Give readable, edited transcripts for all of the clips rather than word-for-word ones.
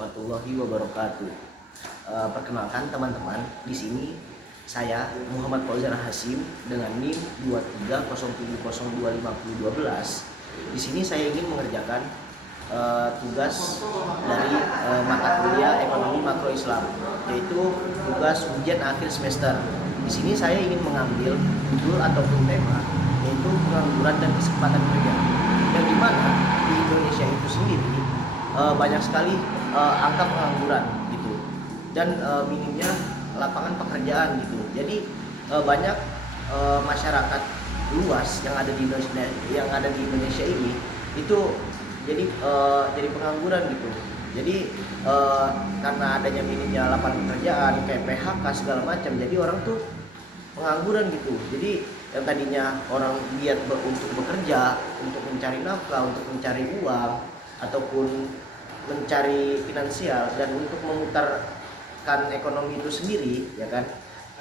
warahmatullahi wabarakatuh. Perkenalkan teman-teman, di sini saya Muhammad Fauzan Hasim dengan NIM 2307025012. Di sini saya ingin mengerjakan tugas dari mata kuliah Ekonomi Makro Islam, yaitu tugas ujian akhir semester. Di sini saya ingin mengambil judul ataupun tema, yaitu pengangguran dan kesempatan kerja. Yang dimana di Indonesia itu sendiri banyak sekali angka pengangguran gitu, dan minimnya lapangan pekerjaan gitu. Jadi banyak masyarakat luas yang ada di Indonesia ini itu jadi pengangguran gitu. Jadi karena adanya minimnya lapangan pekerjaan kayak PHK segala macam, jadi orang tuh pengangguran gitu. Jadi yang tadinya orang giat untuk bekerja, untuk mencari nafkah, untuk mencari uang ataupun mencari finansial dan untuk memutarkan ekonomi itu sendiri, ya kan.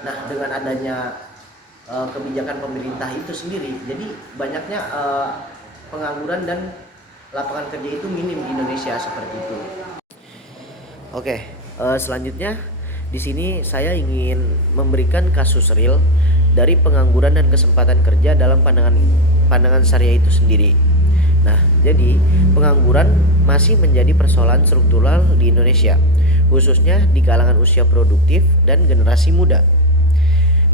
Nah, dengan adanya kebijakan pemerintah itu sendiri, jadi banyaknya pengangguran dan lapangan kerja itu minim di Indonesia seperti itu. Oke, selanjutnya di sini saya ingin memberikan kasus real dari pengangguran dan kesempatan kerja dalam pandangan syariah itu sendiri. Nah, jadi pengangguran masih menjadi persoalan struktural di Indonesia, khususnya di kalangan usia produktif dan generasi muda.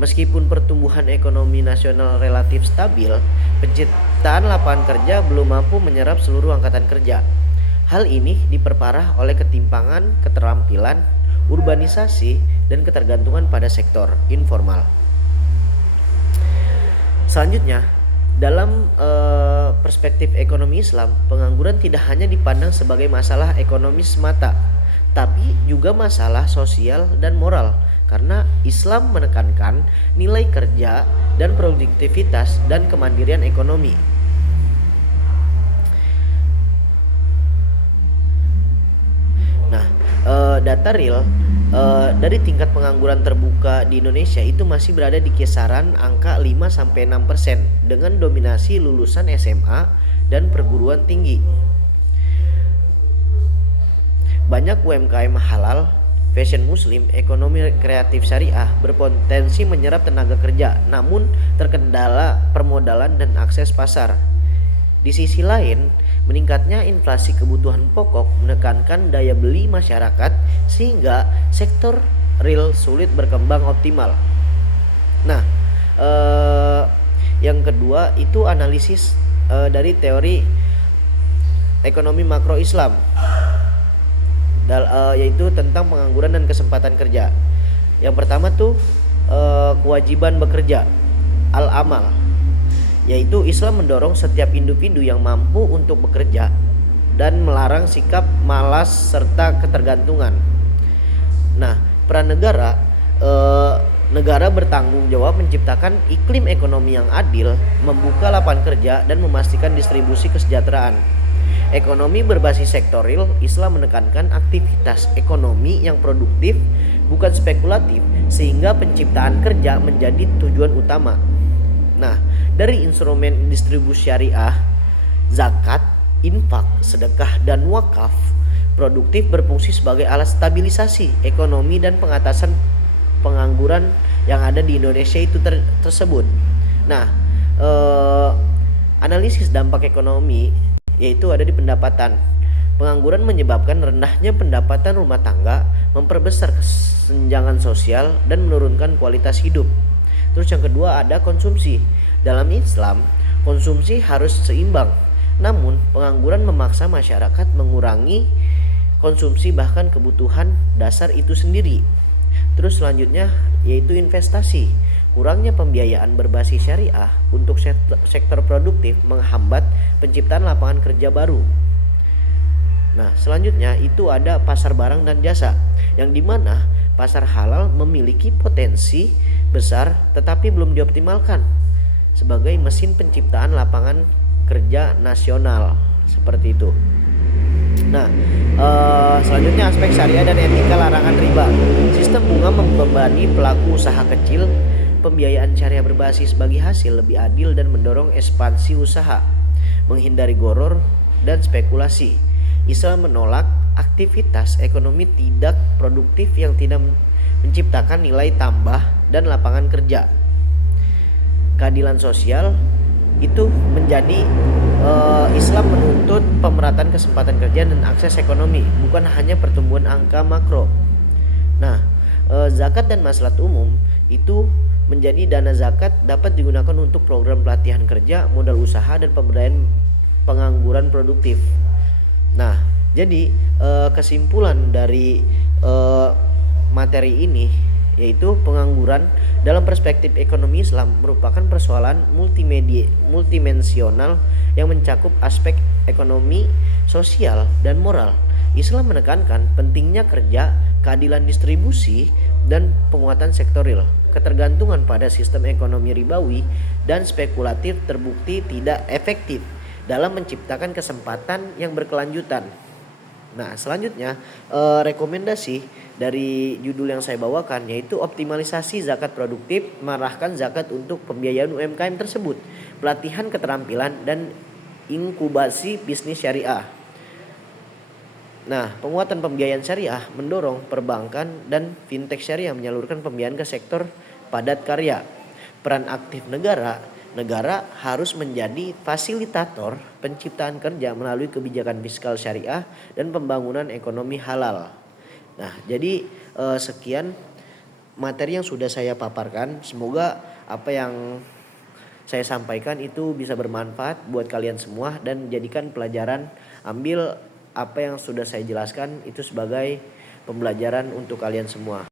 Meskipun pertumbuhan ekonomi nasional relatif stabil, penciptaan lapangan kerja belum mampu menyerap seluruh angkatan kerja. Hal ini diperparah oleh ketimpangan keterampilan, urbanisasi, dan ketergantungan pada sektor informal. Selanjutnya, dalam perspektif ekonomi Islam, pengangguran tidak hanya dipandang sebagai masalah ekonomi semata, tapi juga masalah sosial dan moral, karena Islam menekankan nilai kerja dan produktivitas dan kemandirian ekonomi. Nah, data real dari tingkat pengangguran terbuka di Indonesia itu masih berada di kisaran angka 5-6% dengan dominasi lulusan SMA dan perguruan tinggi. Banyak UMKM halal, fashion muslim, ekonomi kreatif syariah berpotensi menyerap tenaga kerja, namun terkendala permodalan dan akses pasar. Di sisi lain, meningkatnya inflasi kebutuhan pokok menekankan daya beli masyarakat sehingga sektor real sulit berkembang optimal. Nah, yang kedua itu analisis dari teori ekonomi makro Islam, yaitu tentang pengangguran dan kesempatan kerja. Yang pertama tuh kewajiban bekerja, al-amal, yaitu Islam mendorong setiap individu yang mampu untuk bekerja dan melarang sikap malas serta ketergantungan. Nah, peran negara, negara bertanggung jawab menciptakan iklim ekonomi yang adil, membuka lapangan kerja dan memastikan distribusi kesejahteraan. Ekonomi berbasis sektoril, Islam menekankan aktivitas ekonomi yang produktif, bukan spekulatif, sehingga penciptaan kerja menjadi tujuan utama. Nah, dari instrumen distribusi syariah, zakat, infak, sedekah, dan wakaf, produktif berfungsi sebagai alat stabilisasi ekonomi dan pengatasan pengangguran yang ada di Indonesia itu tersebut. Nah, analisis dampak ekonomi yaitu ada di pendapatan. Pengangguran menyebabkan rendahnya pendapatan rumah tangga, memperbesar kesenjangan sosial, dan menurunkan kualitas hidup. Terus yang kedua ada konsumsi. Dalam Islam, konsumsi harus seimbang. Namun, pengangguran memaksa masyarakat mengurangi konsumsi bahkan kebutuhan dasar itu sendiri. Terus selanjutnya yaitu investasi. Kurangnya pembiayaan berbasis syariah untuk sektor produktif menghambat penciptaan lapangan kerja baru. Nah, selanjutnya itu ada pasar barang dan jasa, yang dimana pasar halal memiliki potensi besar tetapi belum dioptimalkan sebagai mesin penciptaan lapangan kerja nasional, seperti itu. Nah, selanjutnya aspek syariah dan etika larangan riba. Sistem bunga membebani pelaku usaha kecil. Pembiayaan syariah berbasis bagi hasil lebih adil dan mendorong ekspansi usaha, menghindari goror dan spekulasi. Islam menolak aktivitas ekonomi tidak produktif yang tidak menciptakan nilai tambah dan lapangan kerja. Keadilan sosial itu menjadi Islam menuntut pemerataan kesempatan kerja dan akses ekonomi, bukan hanya pertumbuhan angka makro. Nah, zakat dan maslahat umum itu menjadi dana zakat dapat digunakan untuk program pelatihan kerja, modal usaha, dan pemberdayaan pengangguran produktif. Nah, jadi kesimpulan dari materi ini yaitu pengangguran dalam perspektif ekonomi Islam merupakan persoalan multidimensional yang mencakup aspek ekonomi, sosial, dan moral. Islam menekankan pentingnya kerja, keadilan distribusi, dan penguatan sektor real. Ketergantungan pada sistem ekonomi ribawi dan spekulatif terbukti tidak efektif dalam menciptakan kesempatan yang berkelanjutan. Nah, selanjutnya rekomendasi dari judul yang saya bawakan yaitu optimalisasi zakat produktif, mengarahkan zakat untuk pembiayaan UMKM tersebut, pelatihan keterampilan, dan inkubasi bisnis syariah. Nah, penguatan pembiayaan syariah mendorong perbankan dan fintech syariah menyalurkan pembiayaan ke sektor padat karya. Peran aktif negara harus menjadi fasilitator penciptaan kerja melalui kebijakan fiskal syariah dan pembangunan ekonomi halal. Nah, jadi sekian materi yang sudah saya paparkan. Semoga apa yang saya sampaikan itu bisa bermanfaat buat kalian semua dan jadikan pelajaran, ambil apa yang sudah saya jelaskan itu sebagai pembelajaran untuk kalian semua.